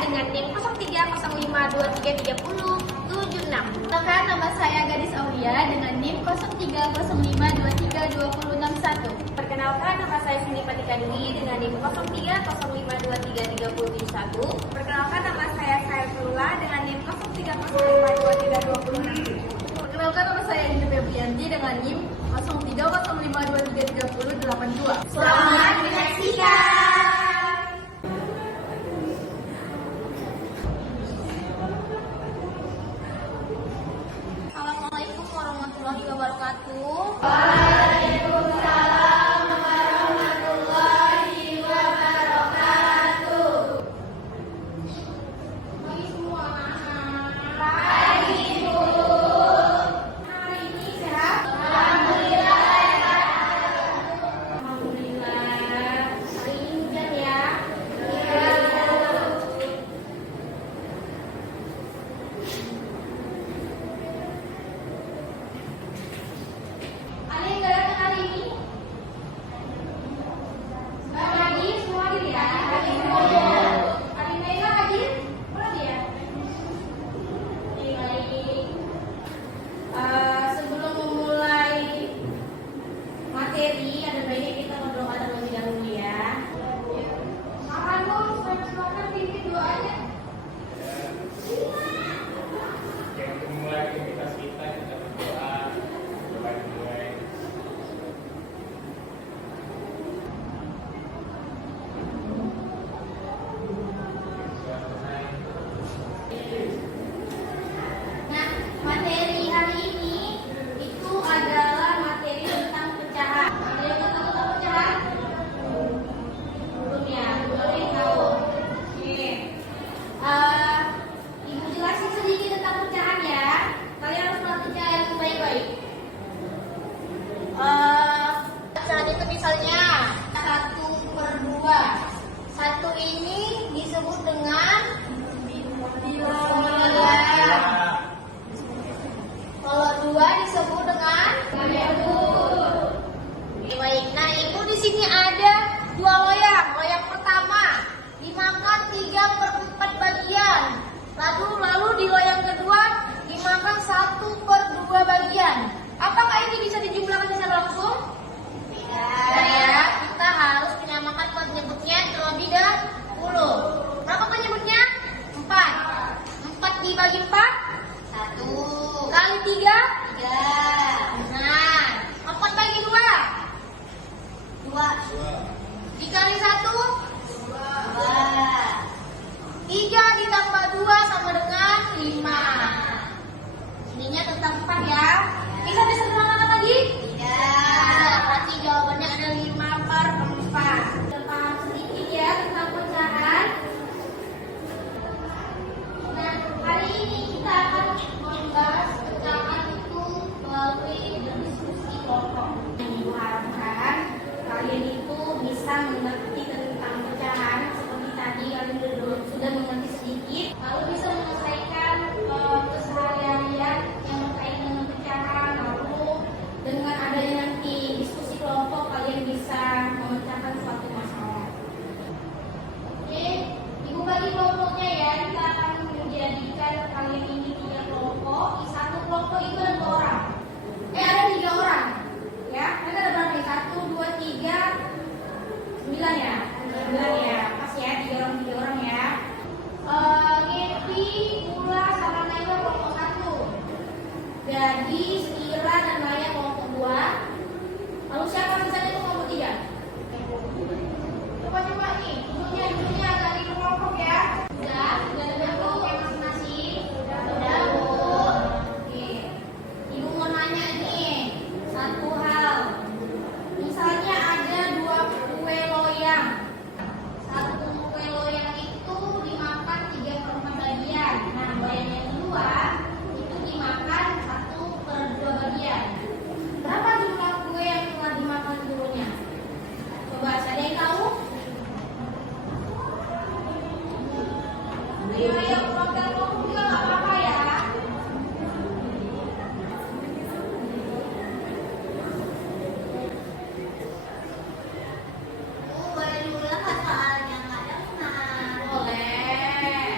dengan NIM 0305233076. Perkenalkan, nama saya Gadis Aulia dengan NIM 0305232061. Perkenalkan, nama saya Cindy Patika Dwi dengan NIM 0305233071. Perkenalkan, nama saya Saifullah dengan NIM 0305232067. Perkenalkan, nama saya Indri Febrianti dengan NIM 0305233082. Selamat menyaksikan. Assalamualaikum warahmatullahi wabarakatuh. Waalaikumsalam warahmatullahi wabarakatuh. Pagi semua anak-anak. Pagi, Bu. Hari ini sehat? Alhamdulillah. Alhamdulillah. Hari ini hujan ya? Ada yang nggak datang hari ini? Mbak Nadine semua hadir ya? Hadir semua. Adik Naila hadir? Mana dia? Baik. Sebelum memulai materi, ada baiknya kita berdoa terlebih dahulu ya. Makan dong, supaya makan tinggi doanya. Yang memulai aktivitas kita berdoa mulai. Nah, materi hari ini itu adalah materi tentang pecahan. Ada yang tahu tentang pecahan? Belum ya? Belum ada yang tahu. Oke. Ibu jelasin sedikit tentang pecahan ya. Kalian harus perhatikan baik-baik. Pecahan itu misalnya 1/2. 1 ini disebut dengan bilangan. Kalau 2 disebut dengan baik. Nah, ibu di sini ada 2 loyang. Loyang pertama dimakan 3/4 bagian. Lalu di loyang kedua dimakan 1/2 bagian. Apakah ini bisa dijumlahkan secara langsung? Tidak ya. Kita harus menyamakan penyebutnya terlebih dahulu. Berapa penyebutnya? 4. 4 dibagi 4? 1. Kali 3? 3. Nah, 4 bagi 2? 2. Dikali 1? 2. 3 ditambah 2 sama dengan 5. Ininya tentang 4 ya. Bisa disederhanakan lagi? Tidak. Berarti jawabannya ada 5/4. Kita paham sedikit ya tentang pecahan. Nah, hari ini kita akan membahas pecahan itu melalui berdiskusi kelompok. Yang Ibu harapkan kalian itu bisa mengerti tentang pecahan seperti tadi kalian sudah mengerti sedikit, lalu bisa menyelesaikan keseharian yang berkaitan dengan pecahan. Lalu dengan adanya nanti diskusi kelompok kalian bisa memecahkan suatu masalah. Oke, Ibu bagi kelompoknya ya. Kita akan menjadikan kalian ini 3 kelompok. Di satu kelompok itu ada 2 orang. Ada 3 orang. Ya, ada berapa nih? 1, 2, 3, 9 ya. 9 ya. Pas ya, 3 orang ya. Gepi, Ula, sama Naila kelompok 1. Gadis, Ira, dan Maya kelompok 2. Lalu siapa misalnya itu kelompok 3? Coba nih, dulunya agak di kelompok ya. Sudah ada kelompok masing-masing. Sudah, Bu. Oke. Ibu mau nanya nih, satu hal. Misalnya ada 2 kue loyang. Satu kue loyang itu dimakan 3/4 bagian. Nah, loyang yang kedua itu dimakan 1/2 bagian. Berapa jumlah kue yang telah dimakan dulunya? Coba, ada yang tahu? Ayo, program kelompok juga nggak apa-apa ya. Boleh diulang soalnya nggak ada. Boleh.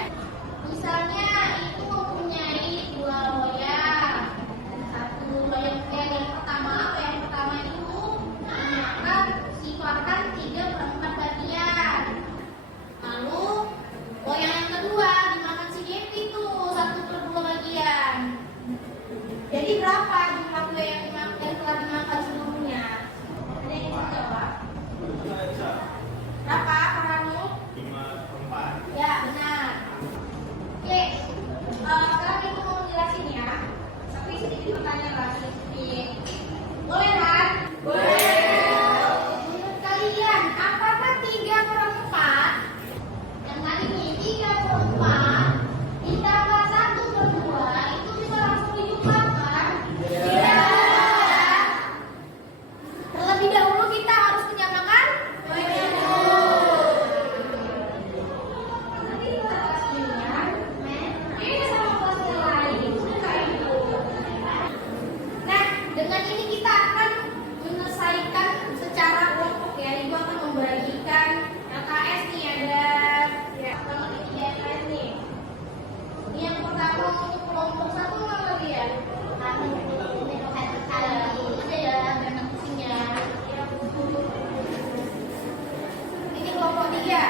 ya.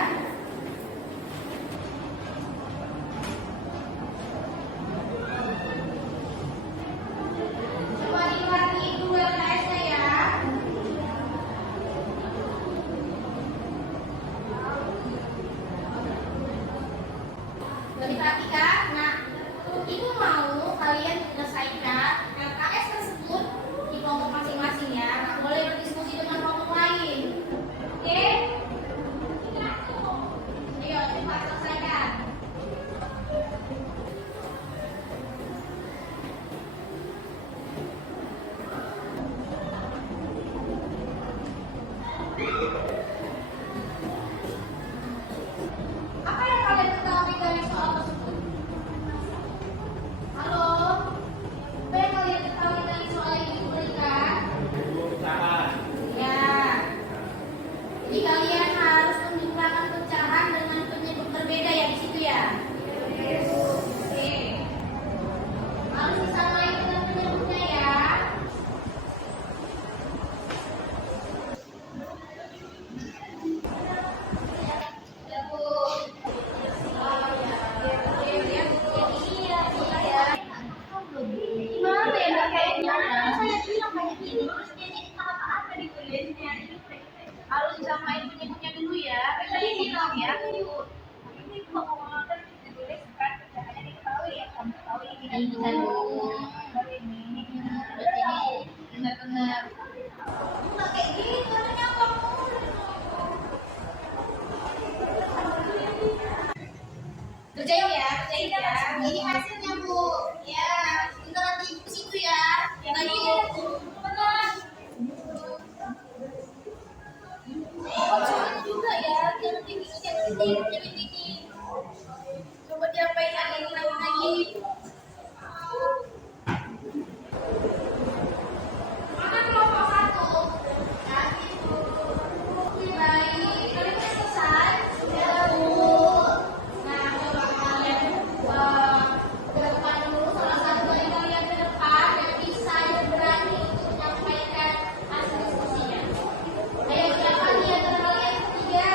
Coba dilihat di dulu LKS-nya ya. Diperhatikan. Nah, ibu mau kalian menyelesaikan LKS tersebut di kelompok masing-masing ya. Nggak boleh berdiskusi dengan kelompok lain. Oke? Ayo, cepat selesaikan. Apa yang kalian ketahui dari soal tersebut? Halo? Apa yang kalian ketahui dari soal yang diberikan? Dua pecahan. Ya. Jadi kalian harus menjumlahkan pecahan dengan penyebut berbeda ya di situ ya. Oke. Harus disamai dengan penyebutnya ya. Ya, Bu. Gimana ya kayaknya? Saya bilang kayak gini, terus ini apa-apa ditulisnya. Harus disamain penyebutnya dulu ya. Tadi bilang ya. Ini kok ngomong ditulis kan caranya diketahui ya, kamu tahu ini kan Ini kan baru ini. benar-benar. Nggak kayak gini caranya kamu. Kerjain ya, kerjain ya. Ini hasilnya Bu. Ya, kita nanti ke situ ya. Lagi benar. Sulit juga ya, jangan tinggi, jangan tinggi. Coba diapain lagi. Mana kelompok satu? Baik, kalian selesai? Ya, Bu. Nah, coba kalian ke depan dulu. Salah satu dari kalian ke depan yang bisa dan berani untuk menyampaikan hasil diskusinya. Ayo, siapa di antara kalian ketiga?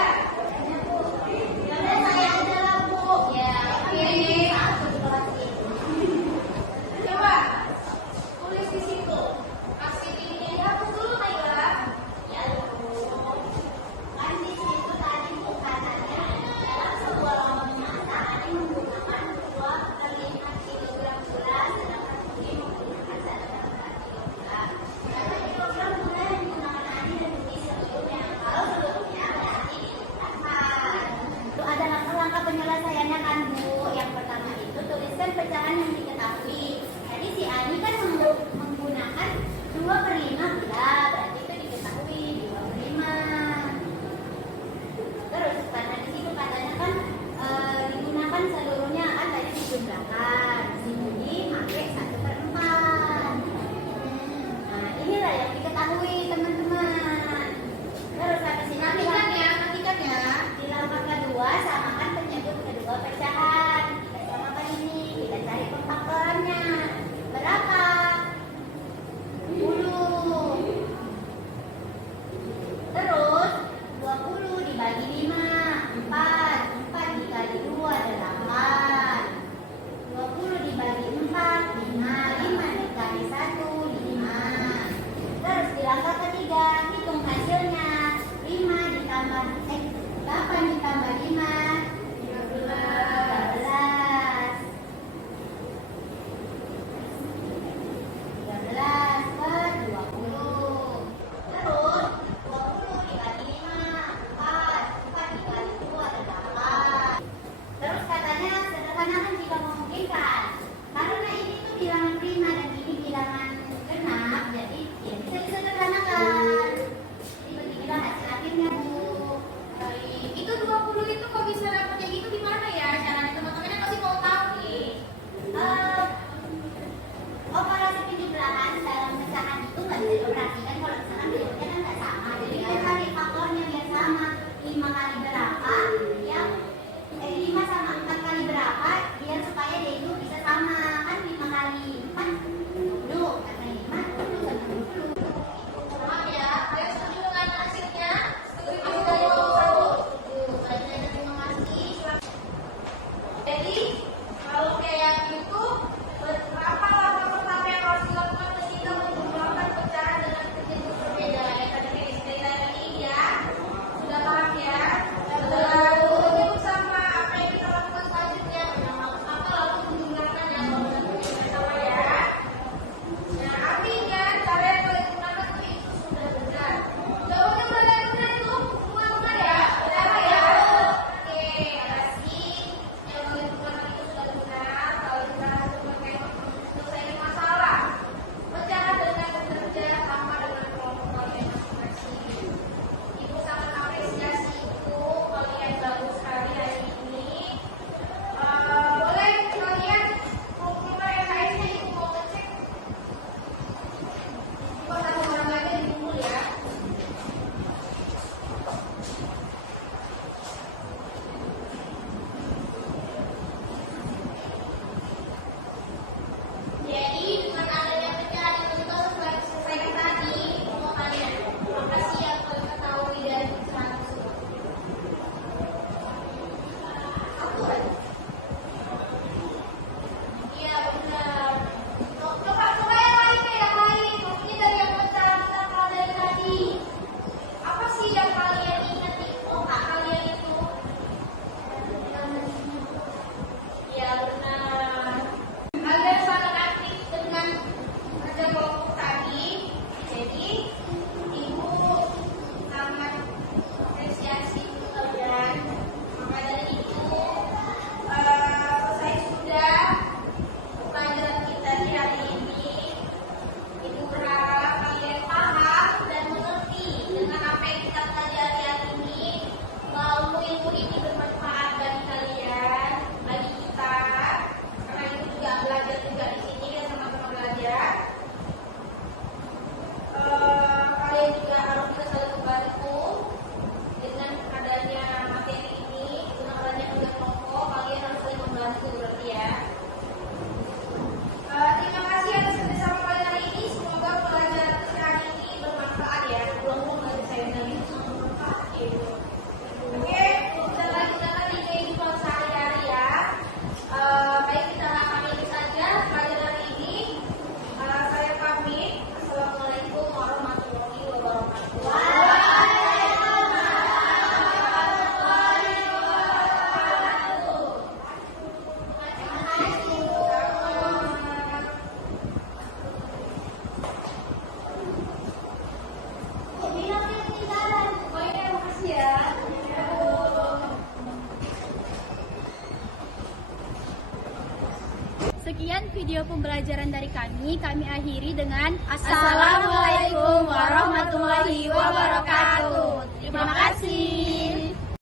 Sekian video pembelajaran dari kami akhiri dengan Assalamualaikum warahmatullahi wabarakatuh. Terima kasih.